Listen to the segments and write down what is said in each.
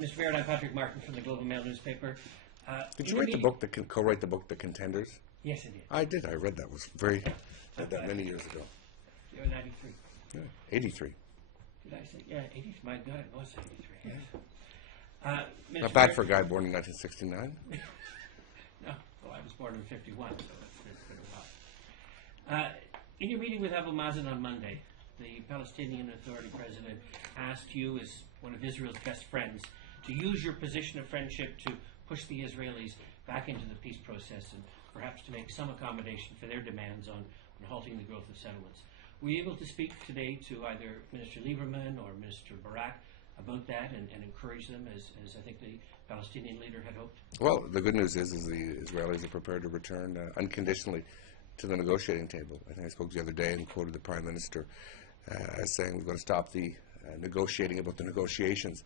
Mr. Baird, I'm Patrick Martin from the Global Mail newspaper. Did you write the book, co-write the book, The Contenders? Yes, I did. I did. I read that. It was very, read that many years ago. You're 93. Yeah, 83. Did I say? Yeah, 83. My God, it was 83. Yes. Not bad for a guy born in 1969. No, well, I was born in 51, so it's been a while. In your meeting with Abu Mazen on Monday, the Palestinian Authority president asked you, as one of Israel's best friends, to use your position of friendship to push the Israelis back into the peace process and perhaps to make some accommodation for their demands on halting the growth of settlements. Were you able to speak today to either Minister Lieberman or Minister Barak about that and encourage them, as I think the Palestinian leader had hoped? Well, the good news is the Israelis are prepared to return unconditionally to the negotiating table. I think I spoke the other day and quoted the Prime Minister as saying we're going to stop the negotiating about the negotiations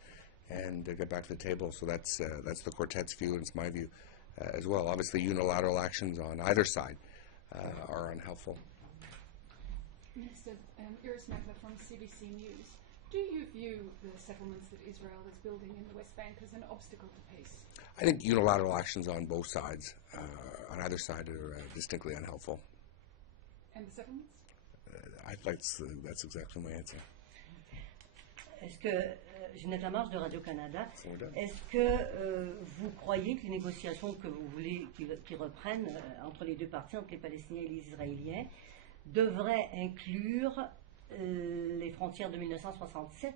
and get back to the table. So that's the Quartet's view, and it's my view as well. Obviously, unilateral actions on either side are unhelpful. Minister, Iris Makler from CBC News. Do you view the settlements that Israel is building in the West Bank as an obstacle to peace? I think unilateral actions on both sides, on either side, are distinctly unhelpful. And the settlements? That's exactly my answer. Est-ce que, Ginette Lamarche de Radio-Canada, est-ce que vous croyez que les négociations que vous voulez qui reprennent entre les deux parties, entre les Palestiniens et les Israéliens, devraient inclure les frontières de 1967,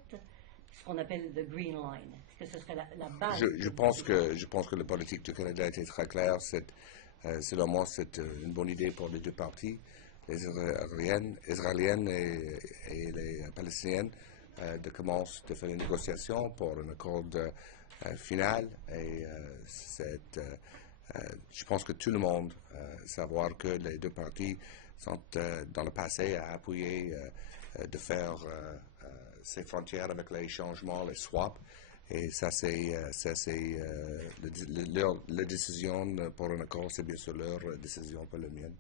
ce qu'on appelle the Green Line? Est-ce que ce serait la base? Je pense que la politique du Canada a été très claire. Selon moi, c'est une bonne idée pour les deux parties, les Israéliennes et les Palestiniennes, de commencer de faire des négociations pour un accord final. Et je pense que tout le monde savoir que les deux parties sont dans le passé à appuyer de faire ces frontières avec les changements, les swaps. Et ça, c'est la décision pour un accord, c'est bien sûr leur décision, pas la mienne.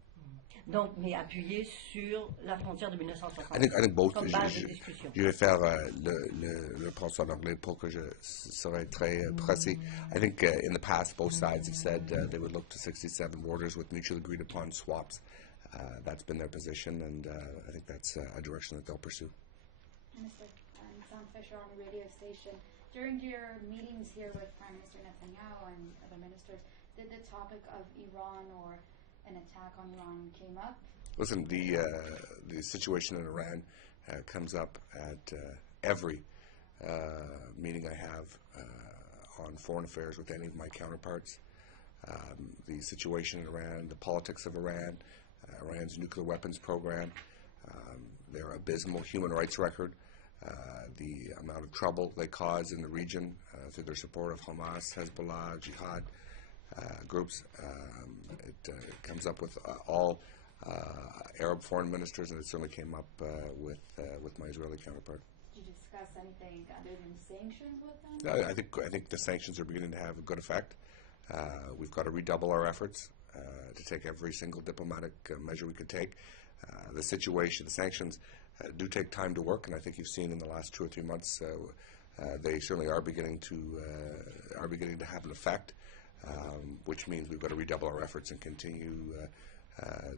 Donc, mais appuyer sur la frontière de 1960. I think both. Comme base de discussion. Je vais faire le réponse en anglais pour que je serai très précis. I think in the past, both sides have said they would look to 67 borders with mutually agreed upon swaps. That's been their position, and I think that's a direction that they'll pursue. Minister, I'm Sam Fisher on the radio station. During your meetings here with Prime Minister Netanyahu and other ministers, did the topic of Iran or an attack on Iran came up? Listen, the situation in Iran comes up at every meeting I have on foreign affairs with any of my counterparts. The situation in Iran, the politics of Iran, Iran's nuclear weapons program, their abysmal human rights record, the amount of trouble they cause in the region through their support of Hamas, Hezbollah, Jihad groups. It comes up with all Arab foreign ministers, and it certainly came up with my Israeli counterpart. Did you discuss anything other than sanctions with them? I think the sanctions are beginning to have a good effect. We've got to redouble our efforts to take every single diplomatic measure we can take. The sanctions do take time to work, and I think you've seen in the last 2 or 3 months they certainly are beginning to have an effect. Which means we've got to redouble our efforts and continue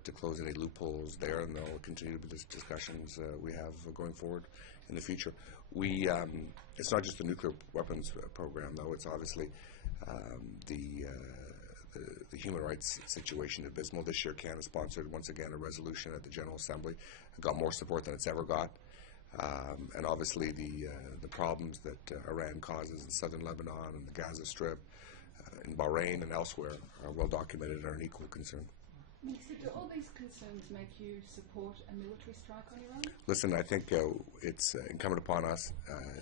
to close any loopholes there, and there'll continue to be discussions we have going forward in the future. It's not just the nuclear weapons program, though. It's obviously the human rights situation abysmal. This year, Canada sponsored once again a resolution at the General Assembly. It got more support than it's ever got. And obviously the problems that Iran causes in southern Lebanon and the Gaza Strip, in Bahrain and elsewhere, are well documented and are an equal concern. Minister, do all these concerns make you support a military strike on Iran? Listen, I think it's incumbent upon us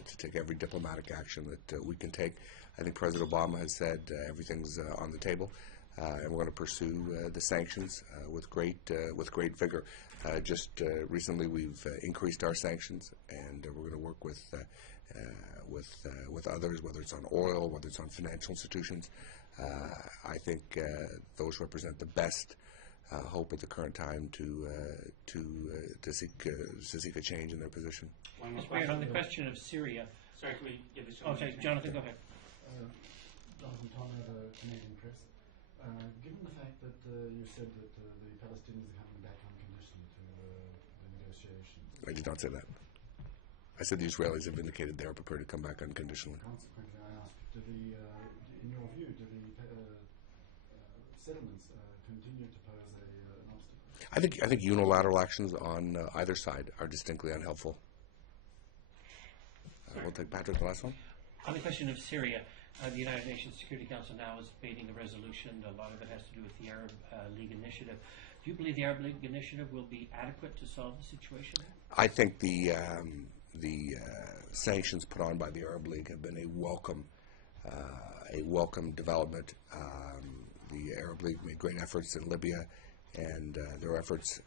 to take every diplomatic action that we can take. I think President Obama has said everything's on the table, and we're going to pursue the sanctions with great vigor. Just recently, we've increased our sanctions, and we're going to work with others, whether it's on oil, whether it's on financial institutions. I think those represent the best hope at the current time to seek a change in their position. On the question of Syria. Sorry, can we give this? Oh, sorry, Jonathan, go ahead. Jonathan Tonner, the Canadian Press. Given the fact that you said that the Palestinians are coming back unconditionally to the negotiations. I did not say that. I said the Israelis have indicated they are prepared to come back unconditionally. Consequently, I asked, in your view, do the settlements continue to pose an obstacle? I think unilateral actions on either side are distinctly unhelpful. We'll take Patrick, the last one. On the question of Syria, the United Nations Security Council now is debating a resolution. A lot of it has to do with the Arab League Initiative. Do you believe the Arab League Initiative will be adequate to solve the situation? I think the sanctions put on by the Arab League have been a welcome development. The Arab League made great efforts in Libya, and their efforts,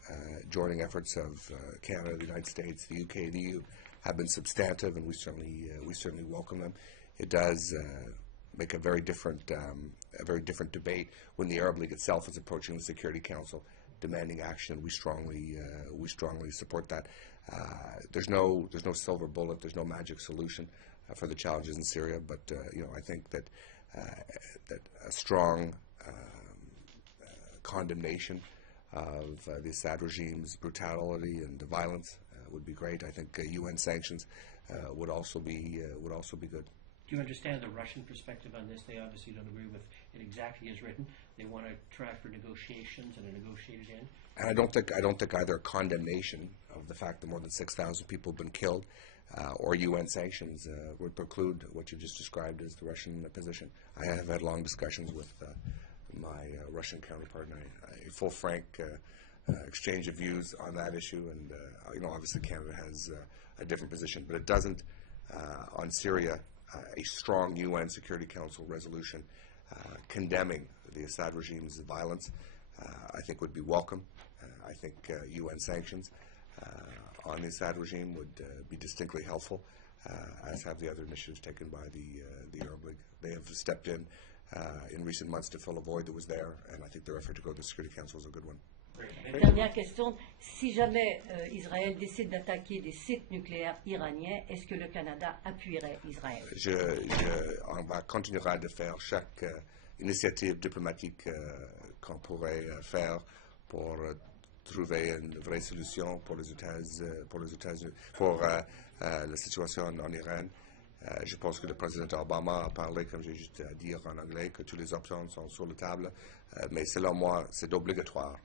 joining efforts of Canada, the United States, the UK, the EU, have been substantive, and we certainly welcome them. It does make a very different debate when the Arab League itself is approaching the Security Council, demanding action. We strongly support that. There's no silver bullet. There's no magic solution for the challenges in Syria. But I think that a strong condemnation of the Assad regime's brutality and violence would be great. I think UN sanctions would also be good. Do you understand the Russian perspective on this? They obviously don't agree with it exactly as written. They want to try for negotiations and a negotiated end. And I don't think either condemnation of the fact that more than 6,000 people have been killed or UN sanctions would preclude what you just described as the Russian position. I have had long discussions with my Russian counterpart, and a full, frank exchange of views on that issue. And obviously Canada has a different position, but it doesn't on Syria. A strong UN Security Council resolution condemning the Assad regime's violence, I think, would be welcome. I think UN sanctions on the Assad regime would be distinctly helpful, as have the other initiatives taken by the Arab League. They have stepped in recent months to fill a void that was there, and I think their effort to go to the Security Council is a good one. Dernière question. Si jamais Israël décide d'attaquer des sites nucléaires iraniens, est-ce que le Canada appuierait Israël? On continuera de faire chaque initiative diplomatique qu'on pourrait faire pour trouver une vraie solution pour les États-Unis, pour la situation en Iran. Je pense que le président Obama a parlé, comme j'ai juste à dire en anglais, que toutes les options sont sur la table, mais selon moi, c'est obligatoire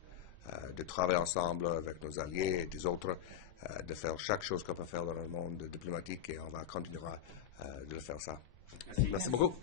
de travailler ensemble avec nos alliés et des autres, de faire chaque chose qu'on peut faire dans le monde diplomatique, et on va continuer de le faire ça. Merci beaucoup.